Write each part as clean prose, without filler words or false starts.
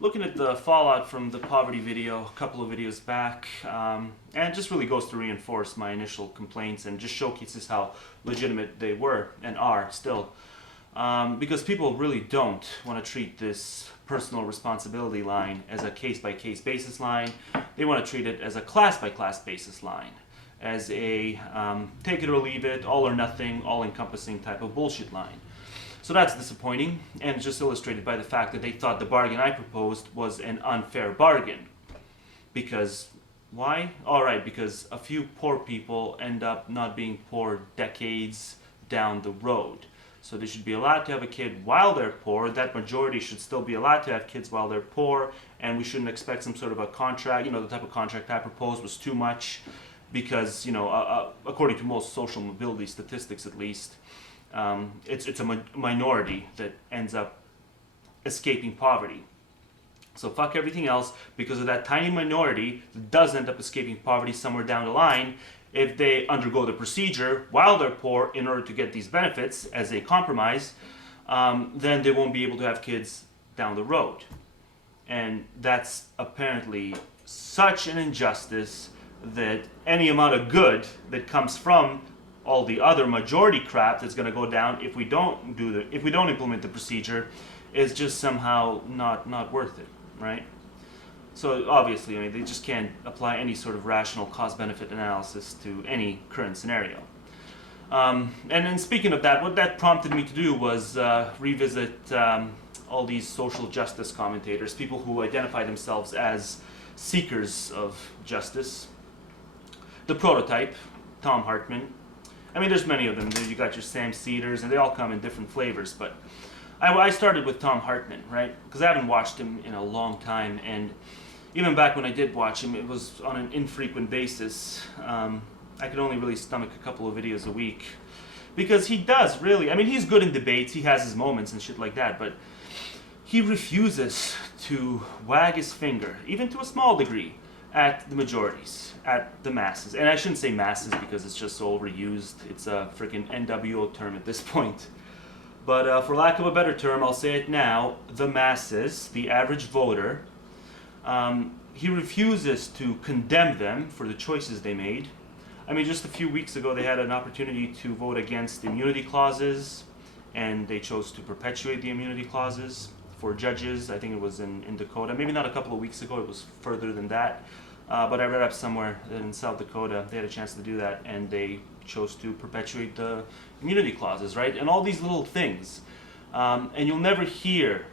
looking at the fallout from the poverty video a couple of videos back, and it just really goes to reinforce my initial complaints and just showcases how legitimate they were and are still. Because people really don't want to treat this personal responsibility line as a case-by-case basis line. They want to treat it as a class-by-class basis line, as a take it or leave it, all or nothing, all-encompassing type of bullshit line. So that's disappointing, and it's just illustrated by the fact that they thought the bargain I proposed was an unfair bargain. Because, why? Alright, because a few poor people end up not being poor decades down the road. So they should be allowed to have a kid while they're poor. That majority should still be allowed to have kids while they're poor, and we shouldn't expect some sort of a contract. You know, the type of contract I proposed was too much because, you know, according to most social mobility statistics at least, it's a minority that ends up escaping poverty. So fuck everything else, because of that tiny minority that does end up escaping poverty somewhere down the line. If they undergo the procedure while they're poor in order to get these benefits as a compromise, then they won't be able to have kids down the road. And that's apparently such an injustice that any amount of good that comes from all the other majority crap that's going to go down if we don't implement the procedure is just somehow not worth it, right? So obviously, I mean, they just can't apply any sort of rational cost-benefit analysis to any current scenario. And then speaking of that, what that prompted me to do was revisit all these social justice commentators, people who identify themselves as seekers of justice. The prototype, Tom Hartman. I mean, there's many of them. You got your Sam Cedars, and they all come in different flavors. But I started with Tom Hartman, right? Because I haven't watched him in a long time, and even back when I did watch him, it was on an infrequent basis. I could only really stomach a couple of videos a week. Because he does, really. I mean, he's good in debates. He has his moments and shit like that. But he refuses to wag his finger, even to a small degree, at the majorities, at the masses. And I shouldn't say masses because it's just so overused. It's a freaking NWO term at this point. But for lack of a better term, I'll say it now, the masses, the average voter, he refuses to condemn them for the choices they made. I mean, just a few weeks ago, they had an opportunity to vote against immunity clauses, and they chose to perpetuate the immunity clauses for judges. I think it was in Dakota. Maybe not a couple of weeks ago, it was further than that. But I read up somewhere that in South Dakota, they had a chance to do that, and they chose to perpetuate the immunity clauses, right? And all these little things. And you'll never hear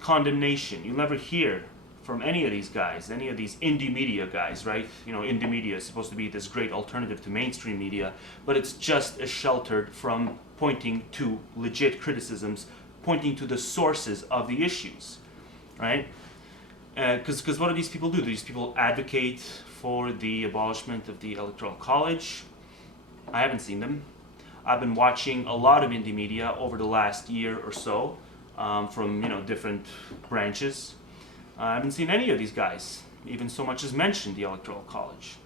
condemnation. You'll never hear from any of these guys, any of these indie media guys, right? You know, indie media is supposed to be this great alternative to mainstream media, but it's just as sheltered from pointing to legit criticisms, pointing to the sources of the issues, right? Because what do these people do? Do these people advocate for the abolishment of the Electoral College? I haven't seen them. I've been watching a lot of indie media over the last year or so, from different branches. I haven't seen any of these guys even so much as mention the Electoral College.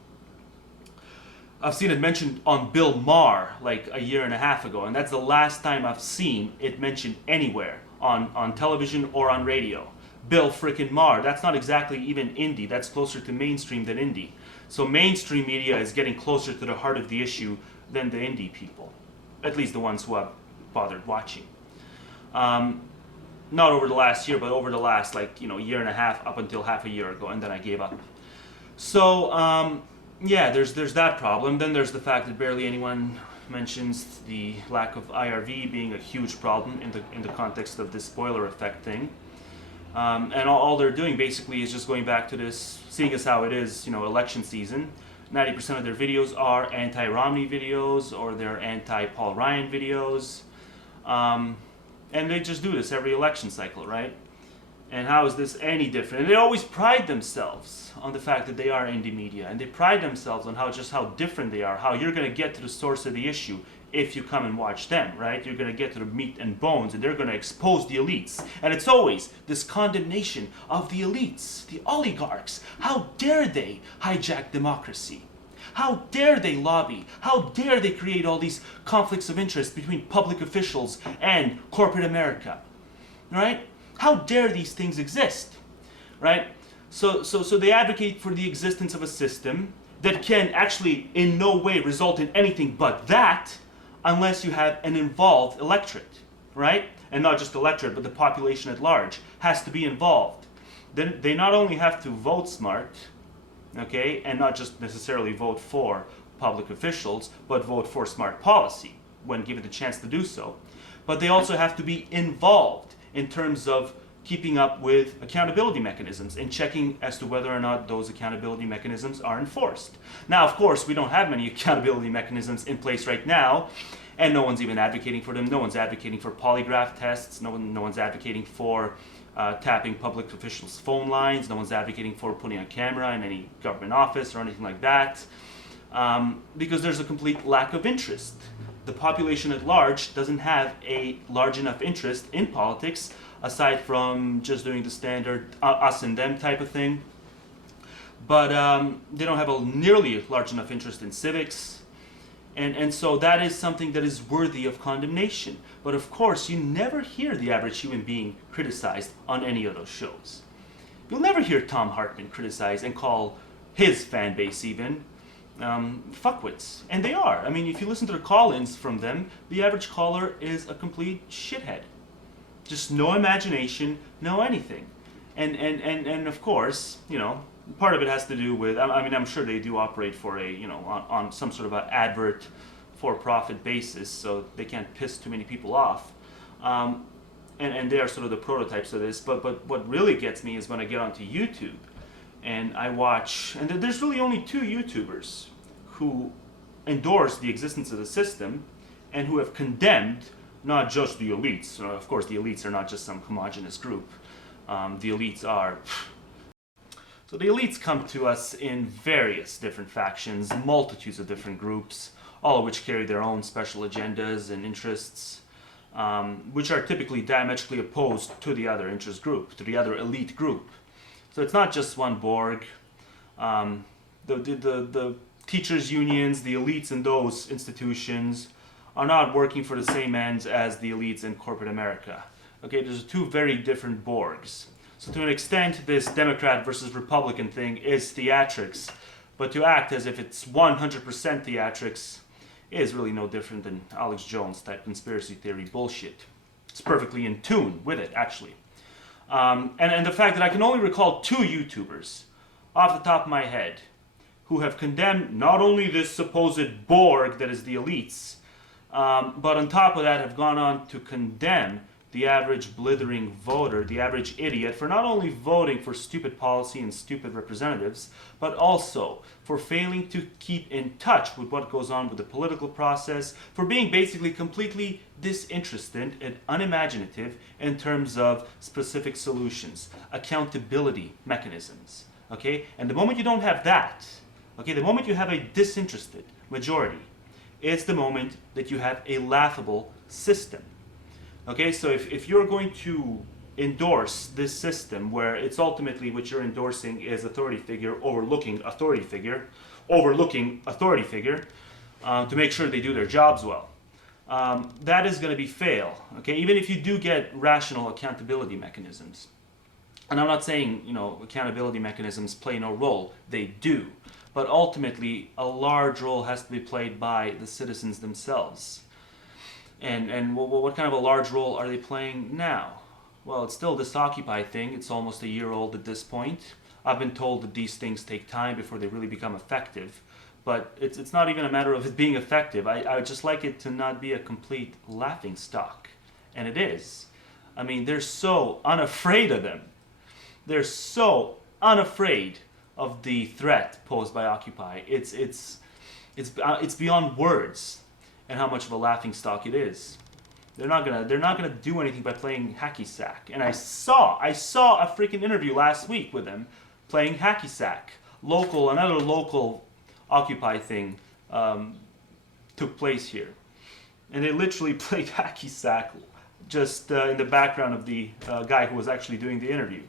I've seen it mentioned on Bill Maher like a year and a half ago, and that's the last time I've seen it mentioned anywhere on television or on radio. Bill frickin' Maher. That's not exactly even indie. That's closer to mainstream than indie. So mainstream media is getting closer to the heart of the issue than the indie people. At least the ones who have bothered watching. Not over the last year, but over the last year and a half up until half a year ago, and then I gave up. So yeah, there's that problem. Then there's the fact that barely anyone mentions the lack of IRV being a huge problem in the context of this spoiler effect thing. And all they're doing basically is just going back to this, seeing as how it is, election season. 90% of their videos are anti-Romney videos, or they're anti-Paul Ryan videos. And they just do this every election cycle, right? And how is this any different? And they always pride themselves on the fact that they are indie media, and they pride themselves on how different they are, how you're going to get to the source of the issue if you come and watch them, right? You're going to get to the meat and bones, and they're going to expose the elites. And it's always this condemnation of the elites, the oligarchs. How dare they hijack democracy? How dare they lobby? How dare they create all these conflicts of interest between public officials and corporate America? Right? How dare these things exist, right? So they advocate for the existence of a system that can actually in no way result in anything but that, unless you have an involved electorate, right? And not just electorate, but the population at large has to be involved. Then they not only have to vote smart, okay, and not just necessarily vote for public officials, but vote for smart policy when given the chance to do so. But they also have to be involved in terms of keeping up with accountability mechanisms and checking as to whether or not those accountability mechanisms are enforced. Now, of course, we don't have many accountability mechanisms in place right now, and no one's even advocating for them. No one's advocating for polygraph tests. No one's advocating for tapping public officials' phone lines. No one's advocating for putting a camera in any government office or anything like that, because there's a complete lack of interest. The population at large doesn't have a large enough interest in politics, aside from just doing the standard us and them type of thing. But they don't have a nearly large enough interest in civics. And so that is something that is worthy of condemnation. But of course, you never hear the average human being criticized on any of those shows. You'll never hear Tom Hartman criticize and call his fan base even fuckwits. And they are. I mean, if you listen to the call-ins from them, the average caller is a complete shithead. Just no imagination, no anything. And of course, you know, part of it has to do with, I mean, I'm sure they do operate for a, you know, on some sort of an advert for-profit basis, so they can't piss too many people off. And they are sort of the prototypes of this, but what really gets me is when I get onto YouTube and I watch, and there's really only two YouTubers who endorse the existence of the system and who have condemned not just the elites. Of course, the elites are not just some homogenous group. The elites are... So the elites come to us in various different factions, multitudes of different groups, all of which carry their own special agendas and interests, which are typically diametrically opposed to the other interest group, to the other elite group. So it's not just one Borg. The teachers' unions, the elites in those institutions are not working for the same ends as the elites in corporate America. Okay, there's two very different Borgs. So to an extent, this Democrat versus Republican thing is theatrics, but to act as if it's 100% theatrics is really no different than Alex Jones type conspiracy theory bullshit. It's perfectly in tune with it, actually. And the fact that I can only recall two YouTubers off the top of my head who have condemned not only this supposed Borg that is the elites, but on top of that have gone on to condemn the average blithering voter, the average idiot, for not only voting for stupid policy and stupid representatives, but also for failing to keep in touch with what goes on with the political process, for being basically completely disinterested and unimaginative in terms of specific solutions, accountability mechanisms, okay? And the moment you don't have that, okay, the moment you have a disinterested majority, it's the moment that you have a laughable system. Okay, so if you're going to endorse this system where it's ultimately what you're endorsing is authority figure overlooking authority figure to make sure they do their jobs well, that is going to be fail. Okay, even if you do get rational accountability mechanisms, and I'm not saying, you know, accountability mechanisms play no role, they do, but ultimately a large role has to be played by the citizens themselves. And what kind of a large role are they playing now? Well, it's still this Occupy thing. It's almost a year old at this point. I've been told that these things take time before they really become effective. But it's not even a matter of it being effective. I would just like it to not be a complete laughingstock. And it is. I mean, they're so unafraid of them. They're so unafraid of the threat posed by Occupy. It's beyond words. And how much of a laughingstock it is. They're not gonna do anything by playing hacky sack. And I saw a freaking interview last week with them playing hacky sack. Another local Occupy thing took place here, and they literally played hacky sack just in the background of the guy who was actually doing the interview.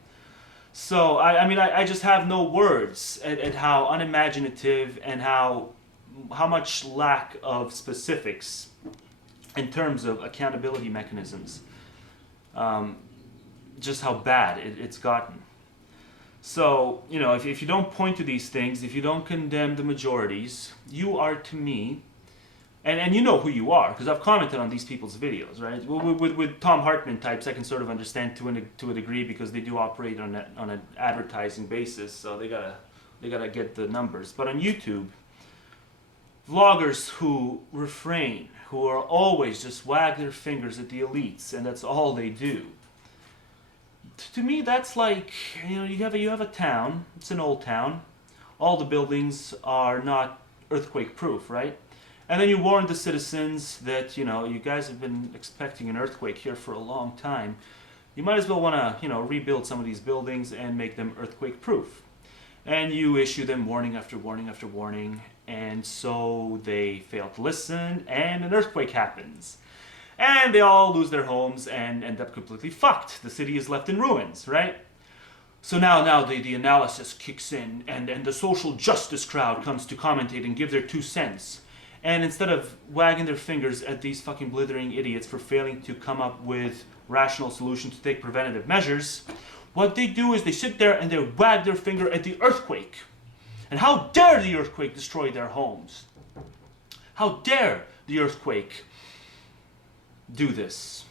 So I mean I just have no words at how unimaginative and how much lack of specifics in terms of accountability mechanisms just how bad it's gotten. So, you know, if you don't point to these things, if you don't condemn the majorities, you are to me, and you know who you are, because I've commented on these people's videos, right? With Tom Hartman types, I can sort of understand to a degree, because they do operate on an advertising basis, so they gotta get the numbers. But on YouTube, vloggers who refrain, who are always just wag their fingers at the elites, and that's all they do. To me, that's like, you know, you have a town. It's an old town. All the buildings are not earthquake proof, right? And then you warn the citizens that, you know, you guys have been expecting an earthquake here for a long time. You might as well want to, you know, rebuild some of these buildings and make them earthquake proof. And you issue them warning after warning after warning, and so they fail to listen, and an earthquake happens. And they all lose their homes and end up completely fucked. The city is left in ruins, right? So now the analysis kicks in, and the social justice crowd comes to commentate and give their 2 cents. And instead of wagging their fingers at these fucking blithering idiots for failing to come up with rational solutions to take preventative measures, what they do is they sit there and they wag their finger at the earthquake. And how dare the earthquake destroy their homes? How dare the earthquake do this?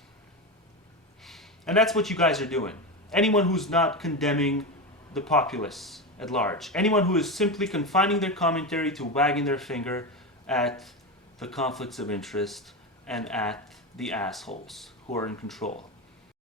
And that's what you guys are doing. Anyone who's not condemning the populace at large, anyone who is simply confining their commentary to wagging their finger at the conflicts of interest and at the assholes who are in control.